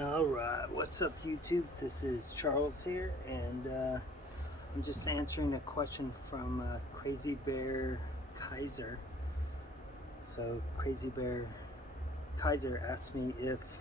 Alright, what's up YouTube? This is Charles here, and I'm just answering a question from Crazybear Kaiser. So Crazybear Kaiser asked me if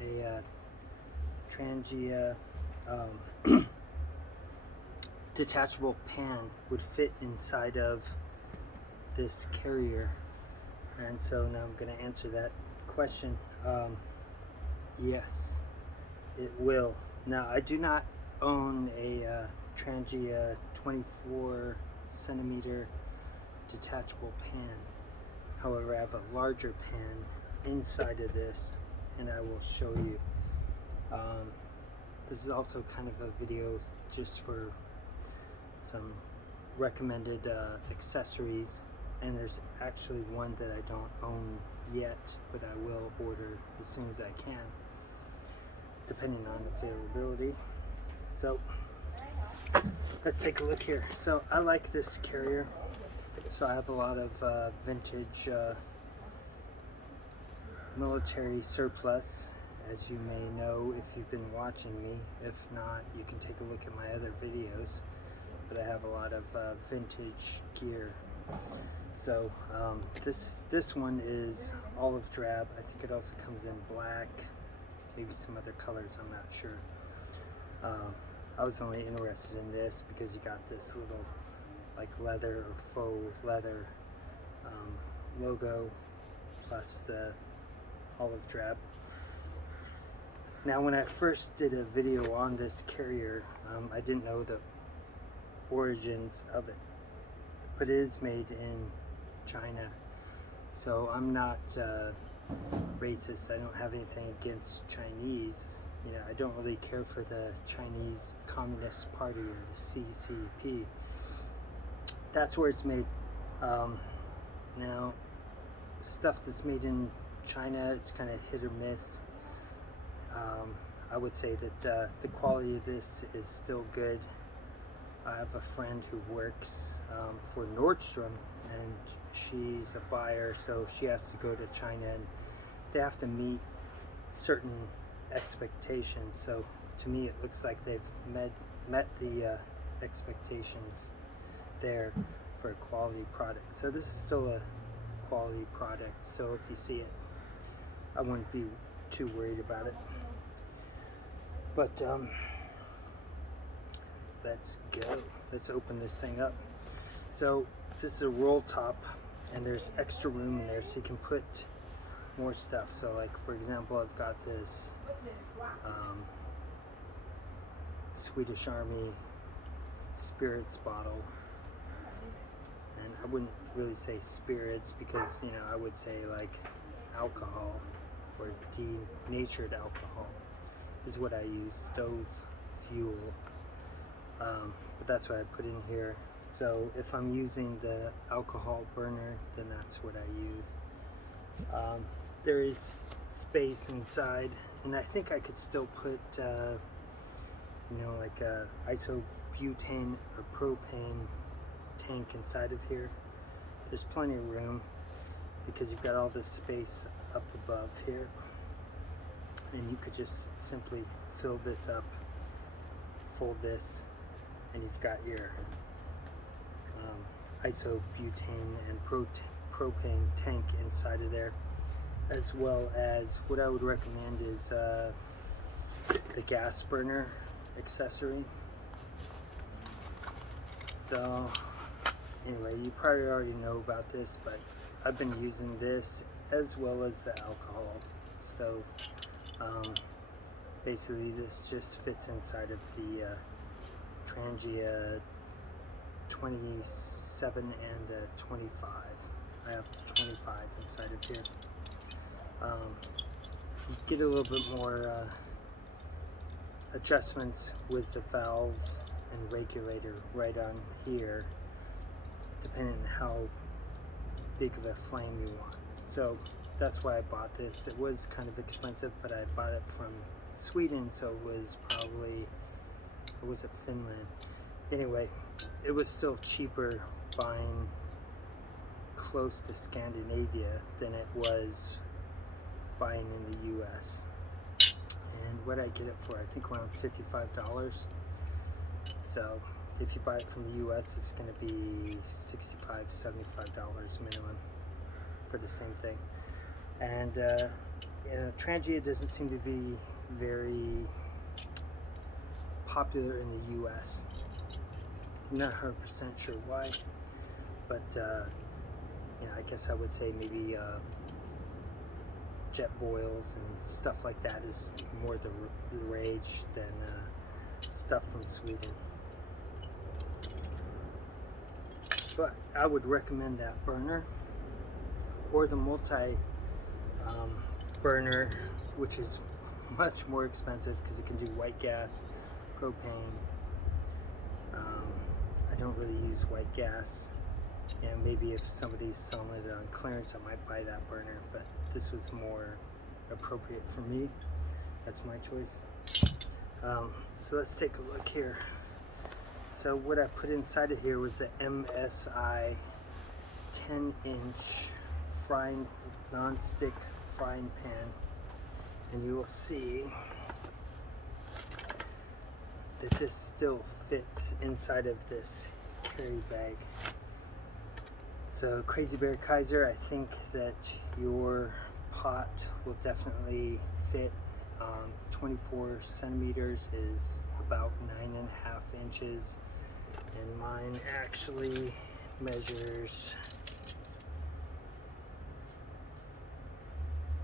a Trangia detachable pan would fit inside of this carrier, and so now I'm going to answer that question. Yes, it will. Now, I do not own a Trangia 24 centimeter detachable pan. However, I have a larger pan inside of this, and I will show you. This is also kind of a video just for some recommended accessories, and there's actually one that I don't own yet, but I will order as soon as I can, depending on availability. So let's take a look here. So I like this carrier. So I have a lot of vintage military surplus, as you may know if you've been watching me. If not, you can take a look at my other videos. But I have a lot of vintage gear. So this one is olive drab. I think it also comes in black, maybe some other colors, I'm not sure. I was only interested in this because you got this little like leather or faux leather logo plus the olive drab. Now, when I first did a video on this carrier, I didn't know the origins of it, but it is made in China. So I'm not racist. I don't have anything against Chinese. You know, I don't really care for the Chinese Communist Party or the CCP. That's where it's made. Now, stuff that's made in China, it's kind of hit or miss. I would say that the quality of this is still good. I have a friend who works for Nordstrom, and she's a buyer, so she has to go to China, and they have to meet certain expectations. So to me, it looks like they've met the expectations there for a quality product. So this is still a quality product. So if you see it, I wouldn't be too worried about it. But let's go. Let's open this thing up. So this is a roll top, and there's extra room in there so you can put more stuff. So like, for example, I've got this Swedish Army spirits bottle, and I wouldn't really say spirits because, you know, I would say like alcohol or denatured alcohol is what I use, stove fuel. But that's what I put in here. So if I'm using the alcohol burner, then that's what I use. There is space inside, and I think I could still put, you know, like a isobutane or propane tank inside of here. There's plenty of room because you've got all this space up above here, and you could just simply fill this up, fold this, and you've got your isobutane and propane tank inside of there, as well as what I would recommend is the gas burner accessory. So anyway, you probably already know about this, but I've been using this as well as the alcohol stove. Basically this just fits inside of the Trangia 27 and the 25. I have the 25 inside of here. You get a little bit more adjustments with the valve and regulator right on here, depending on how big of a flame you want. So that's why I bought this. It was kind of expensive, but I bought it from Sweden, so it was probably, or was it Finland? Anyway, it was still cheaper buying close to Scandinavia than it was buying in the US. and what I get it for, I think around $55. So if you buy it from the US, it's going to be $65, $75 minimum for the same thing. And Trangia doesn't seem to be very popular in the US. I'm not 100% sure why, but I guess I would say maybe jet boils and stuff like that is more the rage than stuff from Sweden. But I would recommend that burner or the multi burner, which is much more expensive because it can do white gas, propane. I don't really use white gas, and maybe if somebody's selling it on clearance, I might buy that burner, but this was more appropriate for me. That's my choice. So let's take a look here. So what I put inside of here was the MSI 10-inch frying non-stick frying pan, and you will see that this still fits inside of this carry bag. So Crazybear Kaiser, I think that your pot will definitely fit. 24 centimeters is about 9.5 inches, and mine actually measures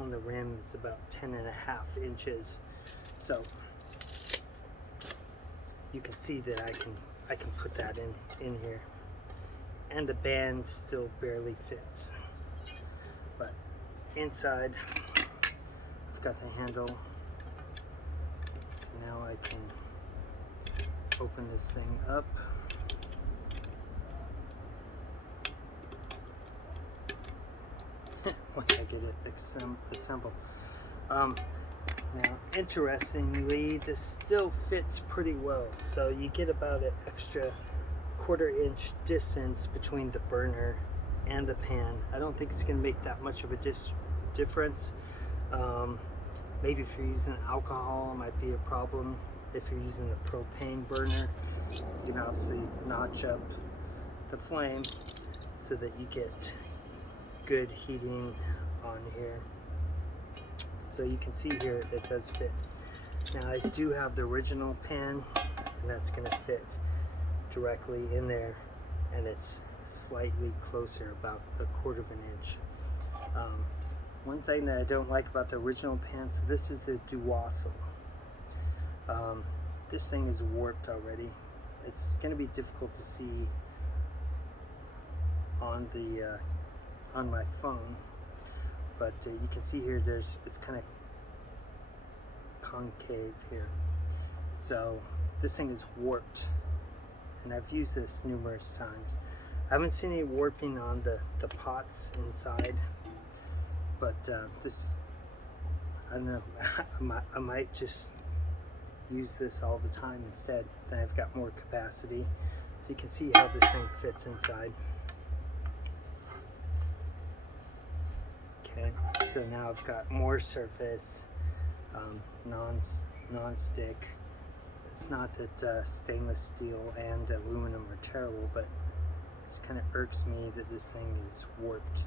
on the rim, it's about 10.5 inches. So you can see that I can put that in here, and the band still barely fits. But inside, I've got the handle, so now I can open this thing up. Once I get it assembled. Now, interestingly, this still fits pretty well. So you get about an extra 1/4 inch distance between the burner and the pan. I don't think it's going to make that much of a difference. Maybe if you're using alcohol, it might be a problem. If you're using the propane burner, you can obviously notch up the flame so that you get good heating on here. So you can see here it does fit. Now I do have the original pan, and that's going to fit directly in there, and it's slightly closer, about 1/4 of an inch. One thing that I don't like about the original pan, so this is the Duossel. This thing is warped already. It's going to be difficult to see on the on my phone, but you can see here it's kind of concave here. So this thing is warped, and I've used this numerous times. I haven't seen any warping on the pots inside, but this, I don't know, I might just use this all the time instead. Then I've got more capacity. So you can see how this thing fits inside. Okay, so now I've got more surface, non-stick. It's not that stainless steel and aluminum are terrible, but it just kind of irks me that this thing is warped.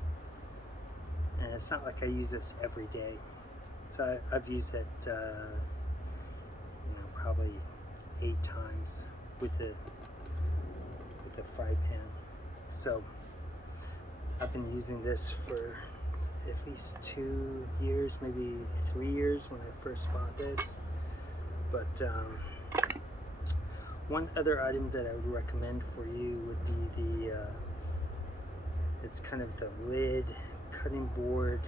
And it's not like I use this every day. So I've used it, probably 8 times with the fry pan. So I've been using this for at least 2 years, maybe 3 years when I first bought this. But one other item that I would recommend for you would be it's kind of the lid cutting board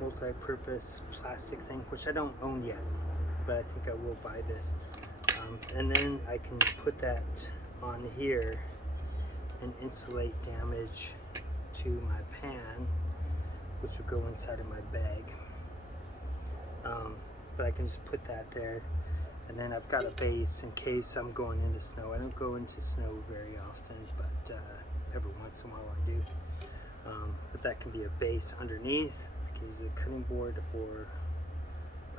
multi-purpose plastic thing, which I don't own yet, but I think I will buy this. And then I can put that on here and insulate damage to my pan, which will go inside of my bag. But I can just put that there, and then I've got a base in case I'm going into snow. I don't go into snow very often, but every once in a while I do. But that can be a base underneath. I can use a cutting board or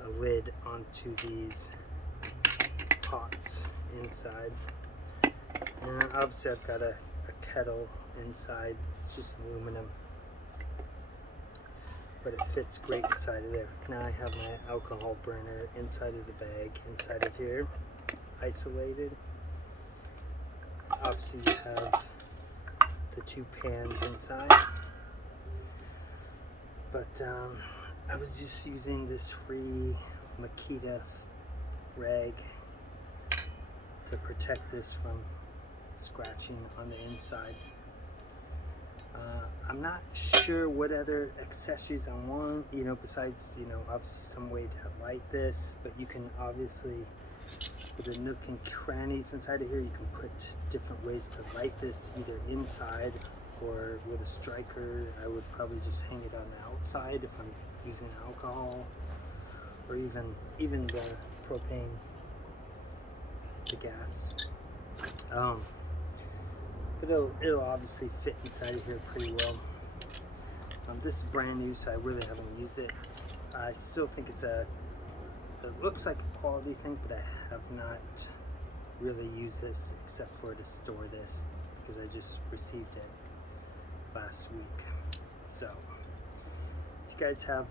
a lid onto these pots inside. And obviously I've got a kettle inside. It's just aluminum, but it fits great inside of there. Now I have my alcohol burner inside of the bag, inside of here, isolated. Obviously you have the 2 pans inside, but I was just using this free Makita rag to protect this from scratching on the inside. I'm not sure what other accessories I want, you know, besides, you know, obviously some way to light this, but you can obviously, with the nook and crannies inside of here, you can put different ways to light this, either inside or with a striker. I would probably just hang it on the outside if I'm using alcohol, or even the propane, the gas. But it'll obviously fit inside of here pretty well. This is brand new, so I really haven't used it. I still think it looks like a quality thing, but I have not really used this except for to store this, because I just received it last week. So if you guys have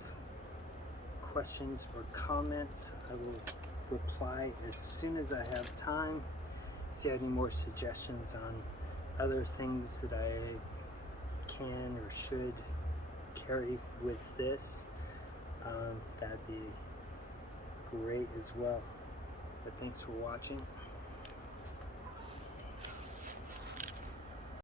questions or comments, I will reply as soon as I have time. If you have any more suggestions on other things that I can or should carry with this, that'd be great as well. But thanks for watching.